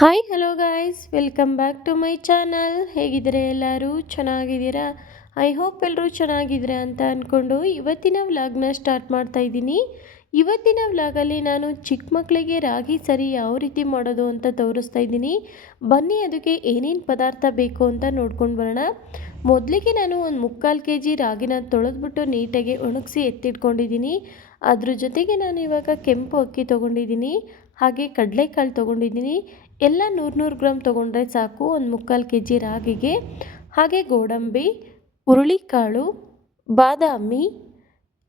Hi hello guys welcome back to my channel ಹೇಗಿದ್ದೀರಾ ಎಲ್ಲರೂ? ಚೆನ್ನಾಗಿದ್ದೀರಾ? ಐ ಹೋಪ್ ಎಲ್ಲರೂ ಚೆನ್ನಾಗಿದ್ದೀರಾ ಅಂತ ಅಂದ್ಕೊಂಡು ಇವತ್ತಿನ ವ್ಲಾಗ್ನ ಸ್ಟಾರ್ಟ್ ಮಾಡ್ತಾ ಇದ್ದೀನಿ. ಇವತ್ತಿನ ವ್ಲಾಗಲ್ಲಿ ನಾನು ಚಿಕ್ಕ ಮಕ್ಕಳಿಗೆ ರಾಗಿ ಸರಿ ಯಾವ ರೀತಿ ಮಾಡೋದು ಅಂತ ತೋರಿಸ್ತಾ ಇದ್ದೀನಿ. ಬನ್ನಿ, ಅದಕ್ಕೆ ಏನೇನು ಪದಾರ್ಥ ಬೇಕು ಅಂತ ನೋಡ್ಕೊಂಡು ಬರೋಣ. ಮೊದಲಿಗೆ ನಾನು ಒಂದು ಮುಕ್ಕಾಲು ಕೆ ಜಿ ರಾಗಿನ ತೊಳೆದ್ಬಿಟ್ಟು ನೀಟಾಗಿ ಒಣಗಿಸಿ ಎತ್ತಿಟ್ಕೊಂಡಿದ್ದೀನಿ. ಅದ್ರ ಜೊತೆಗೆ ನಾನು ಇವಾಗ ಕೆಂಪು ಅಕ್ಕಿ ತೊಗೊಂಡಿದ್ದೀನಿ, ಹಾಗೆ ಕಡಲೆಕಾಳು ತೊಗೊಂಡಿದ್ದೀನಿ. ಎಲ್ಲ ನೂರು ನೂರು ಗ್ರಾಮ್ ತೊಗೊಂಡ್ರೆ ಸಾಕು ಒಂದು ಮುಕ್ಕಾಲು ಕೆ ಜಿ ರಾಗಿಗೆ. ಹಾಗೆ ಗೋಡಂಬಿ, ಹುರುಳಿಕಾಳು, ಬಾದಾಮಿ,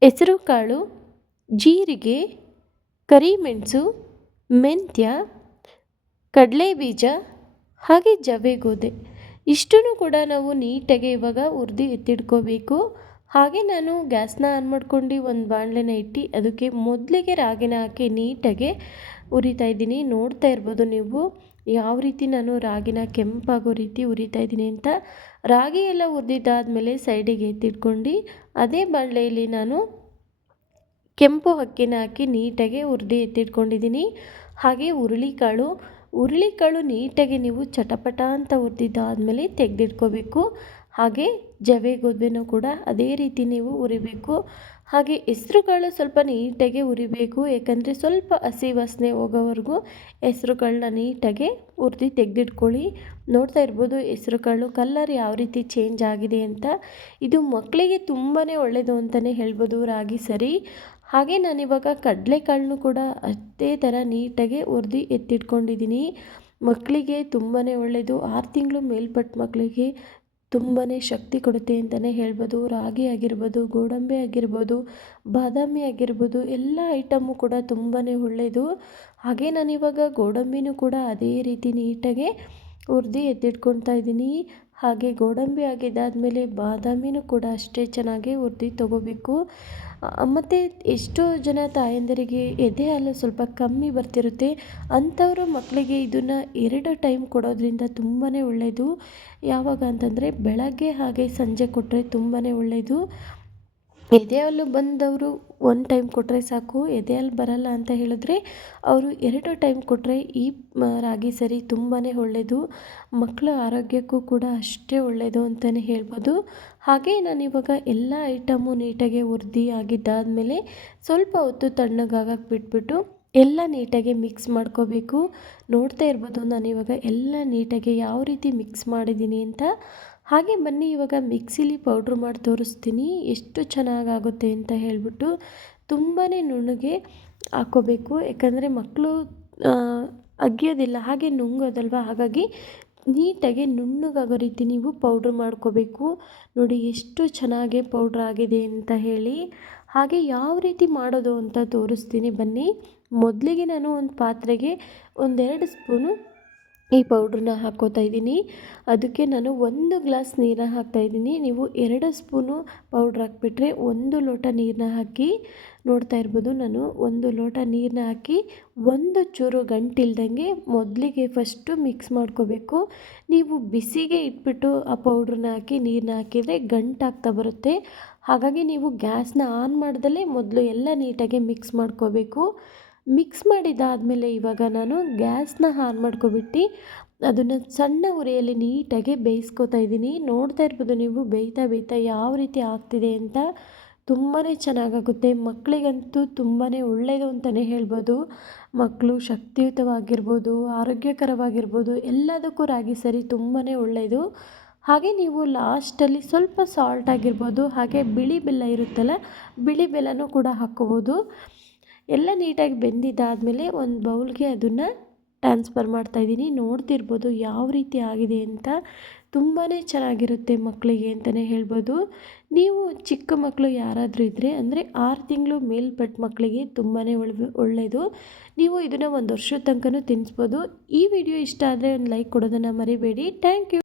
ಹೆಸರುಕಾಳು, ಜೀರಿಗೆ, ಕರಿಮೆಣಸು, ಮೆಂತ್ಯ ಕಡಲೆ ಬೀಜ ಹಾಗೆ ಜವೆಗೋದೆ. ಇಷ್ಟನ್ನು ಕೂಡ ನಾವು ನೀಟಾಗಿ ಇವಾಗ ಉರ್ದು ಎತ್ತಿಡ್ಕೋಬೇಕು ಹಾಗೆ ನಾನು ಗ್ಯಾಸ್ನ ಆನ್ ಮಾಡ್ಕೊಂಡು ಒಂದು ಬಾಣಲೆನ ಇಟ್ಟು ಅದಕ್ಕೆ ಮೊದಲಿಗೆ ರಾಗಿನ ಹಾಕಿ ನೀಟಾಗಿ ಉರಿತಾ ಇದ್ದೀನಿ. ನೋಡ್ತಾ ಇರ್ಬೋದು ನೀವು ಯಾವ ರೀತಿ ನಾನು ರಾಗಿನ ಕೆಂಪಾಗೋ ರೀತಿ ಉರಿತಾ ಇದ್ದೀನಿ ಅಂತ. ರಾಗಿ ಎಲ್ಲ ಹುರಿದಿದ್ದಾದಮೇಲೆ ಸೈಡಿಗೆ ಎತ್ತಿಟ್ಕೊಂಡು ಅದೇ ಬಾಣಲೆಯಲ್ಲಿ ನಾನು ಕೆಂಪು ಅಕ್ಕಿನ ಹಾಕಿ ನೀಟಾಗಿ ಹುರಿದು ಎತ್ತಿಟ್ಕೊಂಡಿದ್ದೀನಿ. ಹಾಗೆ ಹುರುಳಿಕಾಳು ಹುರುಳಿಕಾಳು ನೀಟಾಗಿ ನೀವು ಚಟಪಟ ಅಂತ ಹುರಿದಿದ್ದಾದಮೇಲೆ ತೆಗೆದಿಟ್ಕೋಬೇಕು. ಹಾಗೆ ಜವೆ ಗೋಧುಮೆನೂ ಕೂಡ ಅದೇ ರೀತಿ ನೀವು ಉರಿಬೇಕು ಹಾಗೆ ಹೆಸ್ರುಕಾಳು ಸ್ವಲ್ಪ ನೀಟಾಗಿ ಉರಿಬೇಕು ಏಕೆಂದರೆ ಸ್ವಲ್ಪ ಹಸಿ ವಾಸನೆ ಹೋಗೋವರೆಗೂ ಹೆಸ್ರುಕಾಳನ್ನ ನೀಟಾಗಿ ಉರಿದು ತೆಗೆದಿಟ್ಕೊಳ್ಳಿ. ನೋಡ್ತಾ ಇರ್ಬೋದು ಹೆಸ್ರುಕಾಳು ಕಲ್ಲರ್ ಯಾವ ರೀತಿ ಚೇಂಜ್ ಆಗಿದೆ ಅಂತ. ಇದು ಮಕ್ಕಳಿಗೆ ತುಂಬಾ ಒಳ್ಳೆಯದು ಅಂತಲೇ ಹೇಳ್ಬೋದು ರಾಗಿ ಸರಿ. ಹಾಗೆ ನಾನಿವಾಗ ಕಡಲೆಕಾಳನ್ನು ಕೂಡ ಅದೇ ಥರ ನೀಟಾಗಿ ಒರೆದು ಎತ್ತಿಟ್ಕೊಂಡಿದ್ದೀನಿ. ಮಕ್ಕಳಿಗೆ ತುಂಬಾ ಒಳ್ಳೆಯದು ಆರು ತಿಂಗಳು ಮೇಲ್ಪಟ್ಟ ಮಕ್ಕಳಿಗೆ ತುಂಬಾ ಶಕ್ತಿ ಕೊಡುತ್ತೆ ಅಂತಲೇ ಹೇಳ್ಬೋದು. ರಾಗಿ ಆಗಿರ್ಬೋದು, ಗೋಡಂಬಿ ಆಗಿರ್ಬೋದು, ಬಾದಾಮಿ ಆಗಿರ್ಬೋದು, ಎಲ್ಲ ಐಟಮು ಕೂಡ ತುಂಬಾ ಒಳ್ಳೆಯದು ಹಾಗೆ ನಾನಿವಾಗ ಗೋಡಂಬಿನೂ ಕೂಡ ಅದೇ ರೀತಿ ನೀಟಾಗೆ ಉರ್ದು ಎತ್ತಿಟ್ಕೊಳ್ತಾ ಇದ್ದೀನಿ. ಹಾಗೆ ಗೋಡಂಬಿ ಆಗಿದ್ದಾದಮೇಲೆ ಬಾದಾಮಿನೂ ಕೂಡ ಅಷ್ಟೇ ಚೆನ್ನಾಗಿ ಹುರಿದು ತೊಗೋಬೇಕು. ಮತ್ತು ಎಷ್ಟೋ ಜನ ತಾಯಂದಿರಿಗೆ ಎದೆ ಹಾಲು ಸ್ವಲ್ಪ ಕಮ್ಮಿ ಬರ್ತಿರುತ್ತೆ. ಅಂಥವರು ಮಕ್ಕಳಿಗೆ ಇದನ್ನು ಎರಡು ಟೈಮ್ ಕೊಡೋದ್ರಿಂದ ತುಂಬಾ ಒಳ್ಳೆಯದು ಯಾವಾಗ ಅಂತಂದರೆ ಬೆಳಗ್ಗೆ ಹಾಗೆ ಸಂಜೆ ಕೊಟ್ಟರೆ ತುಂಬಾ ಒಳ್ಳೆಯದು ಎದೆ ಹಾಲು ಬಂದವರು ಒಂದು ಟೈಮ್ ಕೊಟ್ಟರೆ ಸಾಕು, ಎದೆ ಹಾಲು ಬರಲ್ಲ ಅಂತ ಹೇಳಿದ್ರೆ ಅವರು ಎರಡು ಟೈಮ್ ಕೊಟ್ಟರೆ ಈ ರಾಗಿ ಸರಿ ತುಂಬಾ ಒಳ್ಳೆಯದು ಮಕ್ಕಳ ಆರೋಗ್ಯಕ್ಕೂ ಕೂಡ ಅಷ್ಟೇ ಒಳ್ಳೆಯದು ಅಂತಲೇ ಹೇಳ್ಬೋದು. ಹಾಗೆ ನಾನಿವಾಗ ಎಲ್ಲ ಐಟಮು ನೀಟಾಗಿ ಹುರ್ದು ಆಗಿದ್ದಾದಮೇಲೆ ಸ್ವಲ್ಪ ಹೊತ್ತು ತಣ್ಣಗಾಗಕ್ಕೆ ಬಿಟ್ಬಿಟ್ಟು ಎಲ್ಲ ನೀಟಾಗಿ ಮಿಕ್ಸ್ ಮಾಡ್ಕೋಬೇಕು. ನೋಡ್ತಾ ಇರ್ಬೋದು ನಾನಿವಾಗ ಎಲ್ಲ ನೀಟಾಗಿ ಯಾವ ರೀತಿ ಮಿಕ್ಸ್ ಮಾಡಿದ್ದೀನಿ ಅಂತ. ಹಾಗೆ ಬನ್ನಿ, ಇವಾಗ ಮಿಕ್ಸಿಲಿ ಪೌಡ್ರ್ ಮಾಡಿ ತೋರಿಸ್ತೀನಿ. ಎಷ್ಟು ಚೆನ್ನಾಗಾಗುತ್ತೆ ಅಂತ ಹೇಳಿಬಿಟ್ಟು ತುಂಬಾ ನುಣ್ಣಗೆ ಹಾಕ್ಕೋಬೇಕು. ಯಾಕಂದರೆ ಮಕ್ಕಳು ಅಗಿಯೋದಿಲ್ಲ, ಹಾಗೆ ನುಂಗೋದಲ್ವ? ಹಾಗಾಗಿ ನೀಟಾಗಿ ನುಣ್ಣಗಾಗೋ ರೀತಿ ನೀವು ಪೌಡ್ರ್ ಮಾಡ್ಕೋಬೇಕು. ನೋಡಿ, ಎಷ್ಟು ಚೆನ್ನಾಗಿ ಪೌಡ್ರ್ ಆಗಿದೆ ಅಂತ ಹೇಳಿ. ಹಾಗೆ ಯಾವ ರೀತಿ ಮಾಡೋದು ಅಂತ ತೋರಿಸ್ತೀನಿ ಬನ್ನಿ. ಮೊದಲಿಗೆ ನಾನು ಒಂದು ಪಾತ್ರೆಗೆ ಒಂದೆರಡು ಸ್ಪೂನು ಈ ಪೌಡ್ರನ್ನ ಹಾಕ್ಕೋತಾ ಇದ್ದೀನಿ. ಅದಕ್ಕೆ ನಾನು ಒಂದು ಗ್ಲಾಸ್ ನೀರನ್ನ ಹಾಕ್ತಾಯಿದ್ದೀನಿ ನೀವು ಎರಡು ಸ್ಪೂನು ಪೌಡ್ರ್ ಹಾಕ್ಬಿಟ್ರೆ ಒಂದು ಲೋಟ ನೀರನ್ನ ಹಾಕಿ ನೋಡ್ತಾ ಇರ್ಬೋದು ನಾನು. ಒಂದು ಲೋಟ ನೀರನ್ನ ಹಾಕಿ ಒಂದು ಚೂರು ಗಂಟಿಲ್ದಂಗೆ ಮೊದಲಿಗೆ ಫಸ್ಟು ಮಿಕ್ಸ್ ಮಾಡ್ಕೋಬೇಕು. ನೀವು ಬಿಸಿಗೆ ಇಟ್ಬಿಟ್ಟು ಆ ಪೌಡ್ರನ್ನ ಹಾಕಿ ನೀರನ್ನ ಹಾಕಿದರೆ ಗಂಟಾಗ್ತಾ ಬರುತ್ತೆ. ಹಾಗಾಗಿ ನೀವು ಗ್ಯಾಸ್ನ ಆನ್ ಮಾಡ್ದಲೇ ಮೊದಲು ಎಲ್ಲ ನೀಟಾಗಿ ಮಿಕ್ಸ್ ಮಾಡ್ಕೋಬೇಕು. ಮಿಕ್ಸ್ ಮಾಡಿದ್ದಾದಮೇಲೆ ಇವಾಗ ನಾನು ಗ್ಯಾಸ್ನ ಆನ್ ಮಾಡ್ಕೊಬಿಟ್ಟು ಅದನ್ನು ಸಣ್ಣ ಉರಿಯಲ್ಲಿ ನೀಟಾಗಿ ಬೇಯಿಸ್ಕೋತಾ ಇದ್ದೀನಿ. ನೋಡ್ತಾ ಇರ್ಬೋದು ನೀವು ಬೇಯ್ತಾ ಬೇಯ್ತಾ ಯಾವ ರೀತಿ ಆಗ್ತಿದೆ ಅಂತ. ತುಂಬಾ ಚೆನ್ನಾಗಾಗುತ್ತೆ. ಮಕ್ಕಳಿಗಂತೂ ತುಂಬಾ ಒಳ್ಳೆಯದು ಅಂತಲೇ ಹೇಳ್ಬೋದು. ಮಕ್ಕಳು ಶಕ್ತಿಯುತವಾಗಿರ್ಬೋದು, ಆರೋಗ್ಯಕರವಾಗಿರ್ಬೋದು, ಎಲ್ಲದಕ್ಕೂ ರಾಗಿ ಸರಿ ತುಂಬಾ ಒಳ್ಳೆಯದು ಹಾಗೆ ನೀವು ಲಾಸ್ಟಲ್ಲಿ ಸ್ವಲ್ಪ ಸಾಲ್ಟ್ ಆಗಿರ್ಬೋದು, ಹಾಗೆ ಬಿಳಿ ಬೆಲ್ಲ ಇರುತ್ತಲ್ಲ, ಬಿಳಿ ಬೆಲ್ಲನೂ ಕೂಡ ಹಾಕ್ಕೋಬೋದು. ಎಲ್ಲ ನೀಟಾಗಿ ಬೆಂದಿದ್ದಾದಮೇಲೆ ಒಂದು ಬೌಲ್ಗೆ ಅದನ್ನು ಟ್ರಾನ್ಸ್ಫರ್ ಮಾಡ್ತಾಯಿದ್ದೀನಿ ನೋಡ್ತಿರ್ಬೋದು ಯಾವ ರೀತಿ ಆಗಿದೆ ಅಂತ. ತುಂಬಾ ಚೆನ್ನಾಗಿರುತ್ತೆ ಮಕ್ಕಳಿಗೆ ಅಂತಲೇ ಹೇಳ್ಬೋದು. ನೀವು ಚಿಕ್ಕ ಮಕ್ಕಳು ಯಾರಾದರೂ ಇದ್ದರೆ ಅಂದರೆ ಆರು ತಿಂಗಳು ಮೇಲ್ಪಟ್ಟ ಮಕ್ಕಳಿಗೆ ತುಂಬಾ ಒಳ್ಳೆ ಒಳ್ಳೆಯದು. ನೀವು ಇದನ್ನು ಒಂದು ವರ್ಷದ ತನಕನೂ ತಿನ್ನಿಸ್ಬೋದು ಈ ವಿಡಿಯೋ ಇಷ್ಟ ಆದರೆ ಒಂದು ಲೈಕ್ ಕೊಡೋದನ್ನು ಮರಿಬೇಡಿ. Thank you.